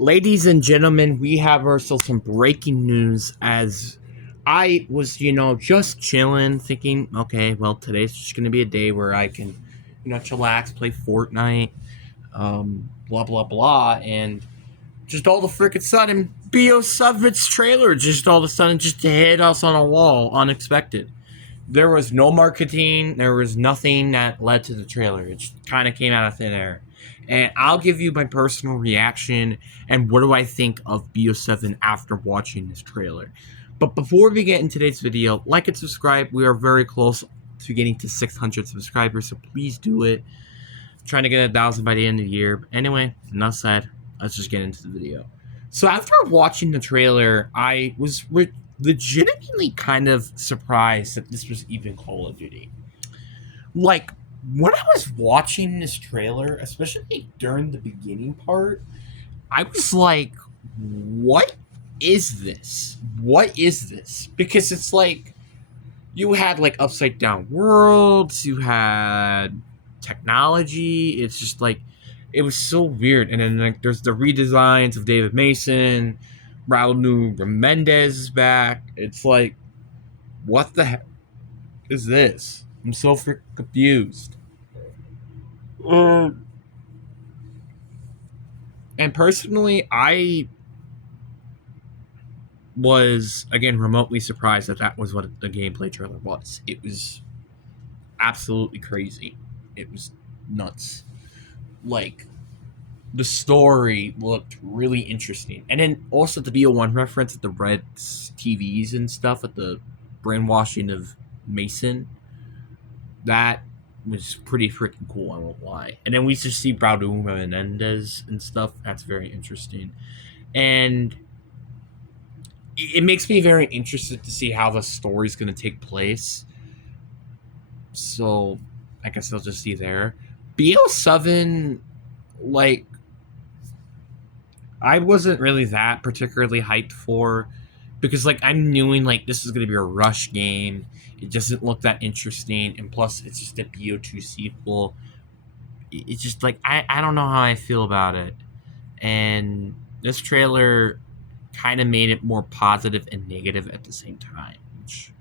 Ladies and gentlemen, we have ourselves some breaking news as I was, just chilling, thinking, okay, well, today's just going to be a day where I can, chillax, play Fortnite, blah, blah, blah. And just all the freaking sudden, b07's trailer just all of a sudden just hit us on a wall, unexpected. There was no marketing. There was nothing that led to the trailer. It just kind of came out of thin air. And I'll give you my personal reaction and what do I think of b07 after watching this trailer. But before we get into today's video, like and subscribe. We are very close to getting to 600 subscribers, so please do it. I'm trying to get 1,000 by the end of the year. But anyway, enough said. Let's just get into the video. So after watching the trailer, I was legitimately kind of surprised that this was even Call of Duty. Like, when I was watching this trailer, especially during the beginning part, I was like, what is this? What is this? Because it's like, you had like upside down worlds, you had technology, it's just like, it was so weird. And then like there's the redesigns of David Mason, Raul Mendez is back. It's like, what the heck is this? I'm so freaking confused. And personally, I was again remotely surprised that was what the gameplay trailer was. It was absolutely crazy. It was nuts. Like, the story looked really interesting. And then also the b07 reference at the red TVs and stuff with the brainwashing of Mason. That was pretty freaking cool, I won't lie. And then we just see Raul Menendez and stuff. That's very interesting. And it makes me very interested to see how the story's going to take place. So I guess I'll just see there. b07, like, I wasn't really that particularly hyped for, because like I'm knowing like this is gonna be a rush game. It doesn't look that interesting, and plus it's just a BO2 sequel. It's just like I don't know how I feel about it. And this trailer kind of made it more positive and negative at the same time. Which,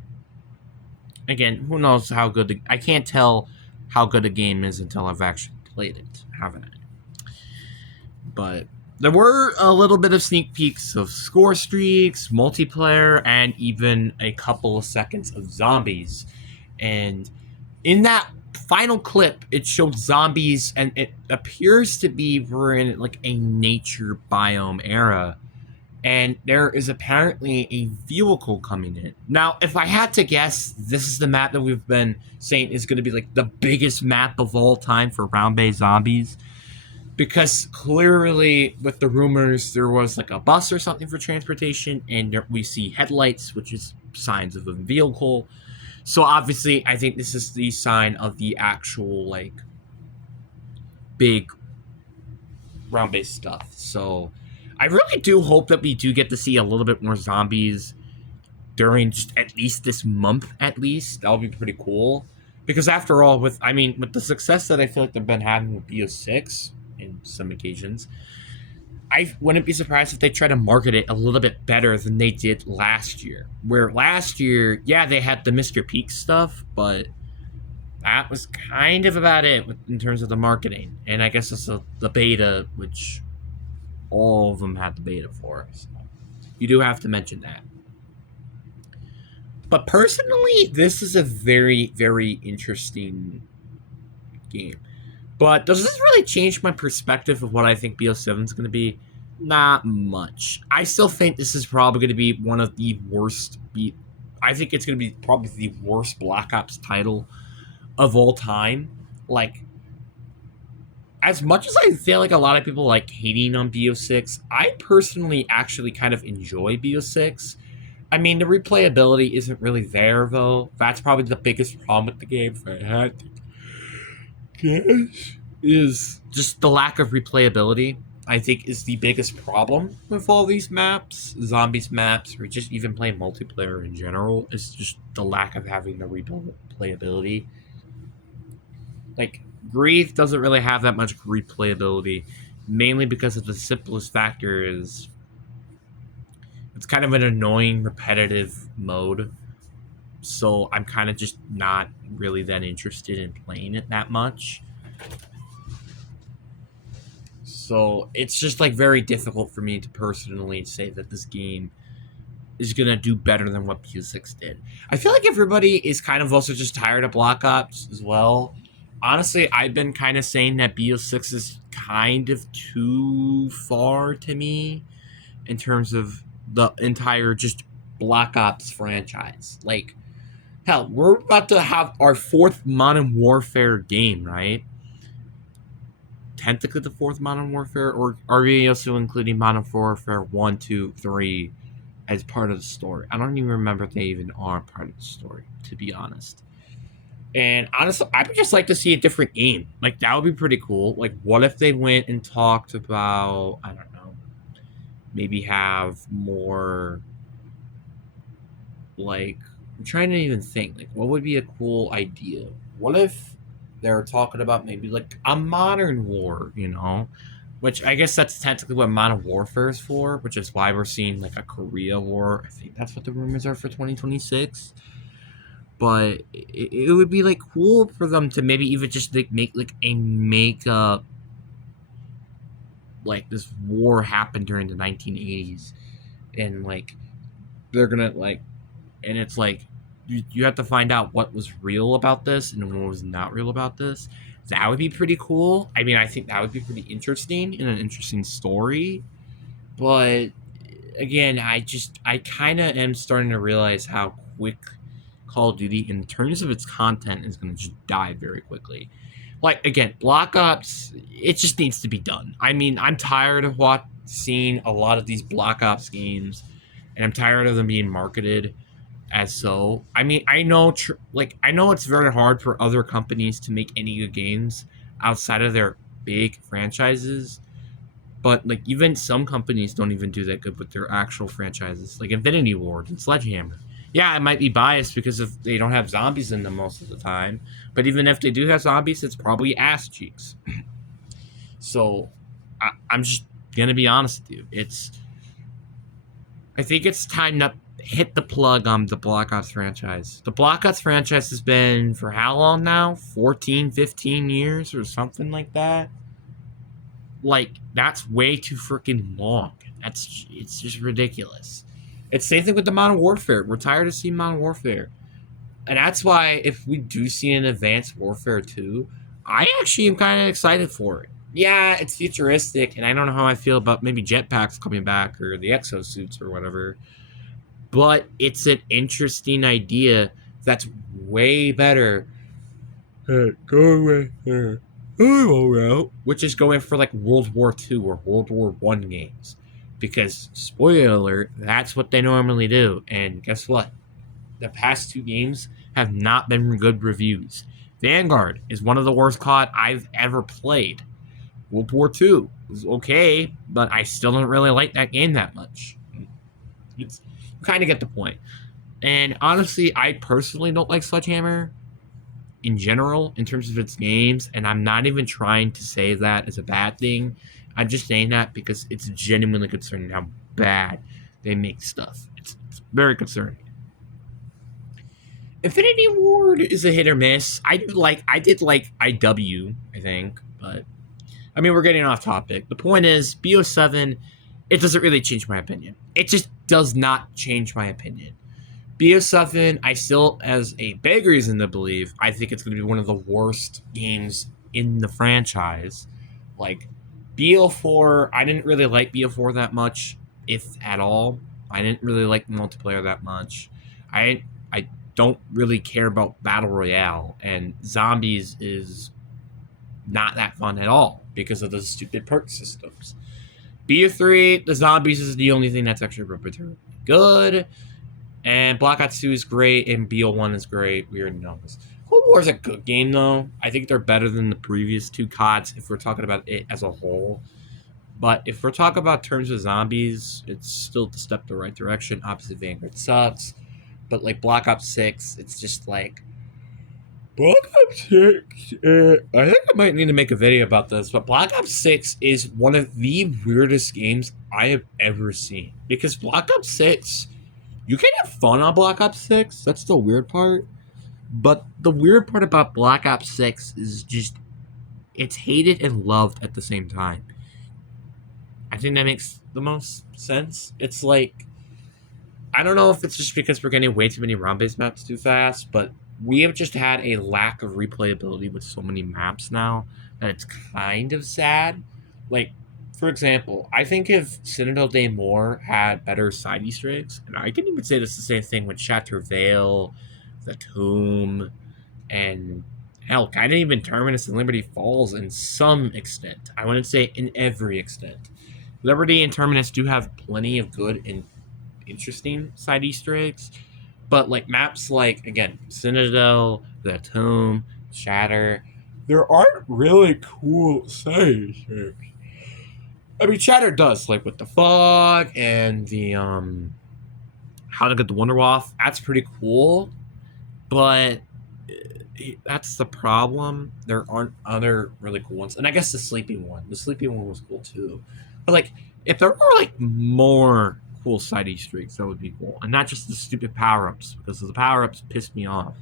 again, who knows how good I can't tell how good a game is until I've actually played it, haven't I? But there were a little bit of sneak peeks of score streaks, multiplayer, and even a couple of seconds of zombies. And in that final clip, it showed zombies, and it appears to be we're in like a nature biome era. And there is apparently a vehicle coming in. Now, if I had to guess, this is the map that we've been saying is going to be like the biggest map of all time for round-based zombies. Because clearly, with the rumors, there was like a bus or something for transportation, and there, we see headlights, which is signs of a vehicle. So obviously, I think this is the sign of the actual, like, big round-based stuff. So I really do hope that we do get to see a little bit more zombies during just at least this month, at least. That would be pretty cool. Because after all, with the success that I feel like they've been having with BO6, in some occasions, I wouldn't be surprised if they try to market it a little bit better than they did last year. Where last year, yeah, they had the Mr. Peak stuff, but that was kind of about it in terms of the marketing. And I guess it's the beta, which all of them had the beta for. So you do have to mention that. But personally, this is a very, very interesting game. But does this really change my perspective of what I think b07 is going to be? Not much. I still think this is probably going to be one of the worst. I think it's going to be probably the worst Black Ops title of all time. Like, as much as I feel like a lot of people like hating on BO6, I personally actually kind of enjoy BO6. I mean, the replayability isn't really there, though. That's probably the biggest problem with the game, if I had to guess, is just the lack of replayability. I think is the biggest problem with all these maps, zombies maps, or just even playing multiplayer in general, is just the lack of having the replayability. Like, Grief doesn't really have that much replayability. mainly because of the simplest factor is it's kind of an annoying, repetitive mode. So I'm kind of just not really that interested in playing it that much. So it's just like very difficult for me to personally say that this game is gonna do better than what B06 did. I feel like everybody is kind of also just tired of Black Ops as well. Honestly, I've been kind of saying that B06 is kind of too far to me in terms of the entire just Black Ops franchise. Like, hell, we're about to have our fourth Modern Warfare game, right? Technically the fourth Modern Warfare, or are we also including Modern Warfare 1, 2, 3 as part of the story? I don't even remember if they even are part of the story, to be honest. And honestly, I would just like to see a different game. Like, that would be pretty cool. Like, what if they went and talked about, I don't know, maybe have more, like, I'm trying to even think, like, what would be a cool idea? What if they're talking about maybe, like, a modern war, you know? Which I guess that's technically what Modern Warfare is for, which is why we're seeing, like, a Korea war. I think that's what the rumors are for 2026. But it would be, like, cool for them to maybe even just, like, make, like, a makeup, like, this war happened during the 1980s. And, like, they're gonna, like, and it's like you have to find out what was real about this and what was not real about this. That would be pretty cool. I mean, I think that would be pretty interesting and an interesting story. But again, I kind of am starting to realize how quick Call of Duty, in terms of its content, is going to just die very quickly. Like, again, Black Ops, it just needs to be done. I mean, I'm tired of seeing a lot of these Black Ops games, and I'm tired of them being marketed as so. I mean, I know, I know it's very hard for other companies to make any good games outside of their big franchises, but like even some companies don't even do that good with their actual franchises, like Infinity Ward and Sledgehammer. Yeah, I might be biased because if they don't have zombies in them most of the time, but even if they do have zombies, it's probably ass cheeks. So, I'm just gonna be honest with you. I think it's time to hit the plug on the Black Ops franchise. The Black Ops franchise has been for how long now? 14, 15 years or something like that? Like, that's way too freaking long. It's just ridiculous. It's the same thing with the Modern Warfare. We're tired of seeing Modern Warfare. And that's why if we do see an Advanced Warfare 2, I actually am kind of excited for it. Yeah, it's futuristic, and I don't know how I feel about maybe jetpacks coming back or the exosuits or whatever. But it's an interesting idea that's way better going with route, which is going for like World War II or World War One games. Because, spoiler alert, that's what they normally do. And guess what? The past two games have not been good reviews. Vanguard is one of the worst COD I've ever played. World War II was okay, but I still don't really like that game that much. You kind of get the point. And honestly, I personally don't like Sledgehammer in general in terms of its games, and I'm not even trying to say that as a bad thing. I'm just saying that because it's genuinely concerning how bad they make stuff. It's very concerning. Infinity Ward is a hit or miss. I did like IW, I think, but I mean we're getting off topic. The point is b07, it doesn't really change my opinion. It just does not change my opinion. b07, I still, as a big reason to believe, I think it's going to be one of the worst games in the franchise. Like, BO4, I didn't really like BO4 that much, if at all. I didn't really like multiplayer that much. I don't really care about Battle Royale, and Zombies is not that fun at all because of the stupid perk systems. BO3, the Zombies is the only thing that's actually really good. And Black Ops 2 is great, and BO1 is great. We already know this. Cold War is a good game, though. I think they're better than the previous two CODs if we're talking about it as a whole. But if we're talking about terms of zombies, it's still a step the right direction. Obviously, Vanguard sucks. But, like, Black Ops 6, it's just, like... Black Ops 6, I think I might need to make a video about this, but Black Ops 6 is one of the weirdest games I have ever seen. Because Black Ops 6, you can have fun on Black Ops 6, that's the weird part. But the weird part about Black Ops 6 is just, it's hated and loved at the same time. I think that makes the most sense. It's like, I don't know if it's just because we're getting way too many round-based maps too fast, but we have just had a lack of replayability with so many maps now that it's kind of sad. Like, for example, I think if Citadel Day More had better side Easter eggs, and I can even say this the same thing with Shatter Vale, the Tomb, and hell, kind of even Terminus and Liberty Falls in some extent. I wouldn't say in every extent. Liberty and Terminus do have plenty of good and interesting side Easter eggs, but like maps like, again, Citadel, the Tomb, Shatter, there aren't really cool side Easter eggs. I mean, Shatter does, like with the fog and the how to get the Wonderwaff. That's pretty cool, but that's the problem. There aren't other really cool ones, and I guess the sleeping one. The sleeping one was cool too, but like if there were like more cool side Easter eggs, that would be cool, and not just the stupid power ups, because the power ups piss me off.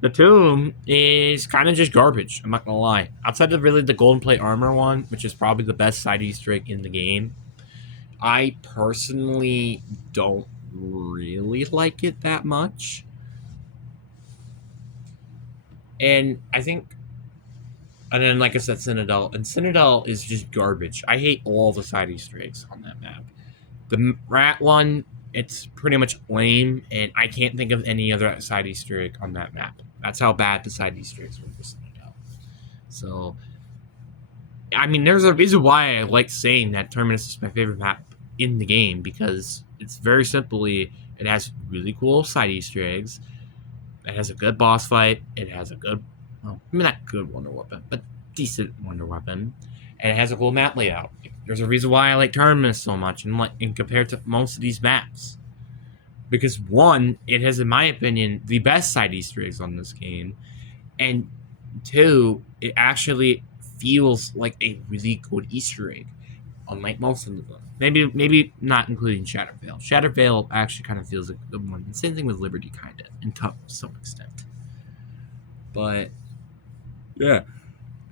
The Tomb is kind of just garbage. I'm not gonna lie. Outside of really the golden plate armor one, which is probably the best side Easter egg in the game, I personally don't really like it that much. And I think, and then like I said, Citadel, and Citadel is just garbage. I hate all the side Easter eggs on that map. The rat one, it's pretty much lame, and I can't think of any other side Easter egg on that map. That's how bad the side Easter eggs were for Citadel. So, I mean, there's a reason why I like saying that Terminus is my favorite map in the game, because it's very simply, it has really cool side Easter eggs. It has a good boss fight. It has a good, well, I mean, not good Wonder Weapon, but decent Wonder Weapon. And it has a cool map layout. There's a reason why I like Terminus so much, and compared to most of these maps. Because one, it has, in my opinion, the best side Easter eggs on this game. And two, it actually feels like a really good Easter egg, unlike most of them. Maybe not including Shatter Vale. Shatter Vale actually kind of feels like a good one. Same thing with Liberty, kind of, and to some extent. But yeah,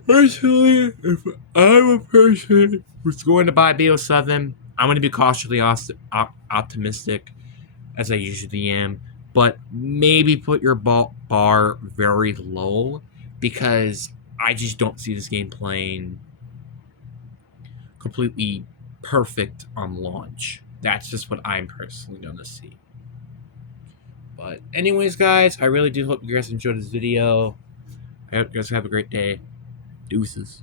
personally, if I'm a person who's going to buy b07, I'm going to be cautiously optimistic, as I usually am. But maybe put your bar very low, because I just don't see this game playing completely perfect on launch. That's just what I'm personally going to see. But anyways, guys, I really do hope you guys enjoyed this video. I hope you guys have a great day. Deuces.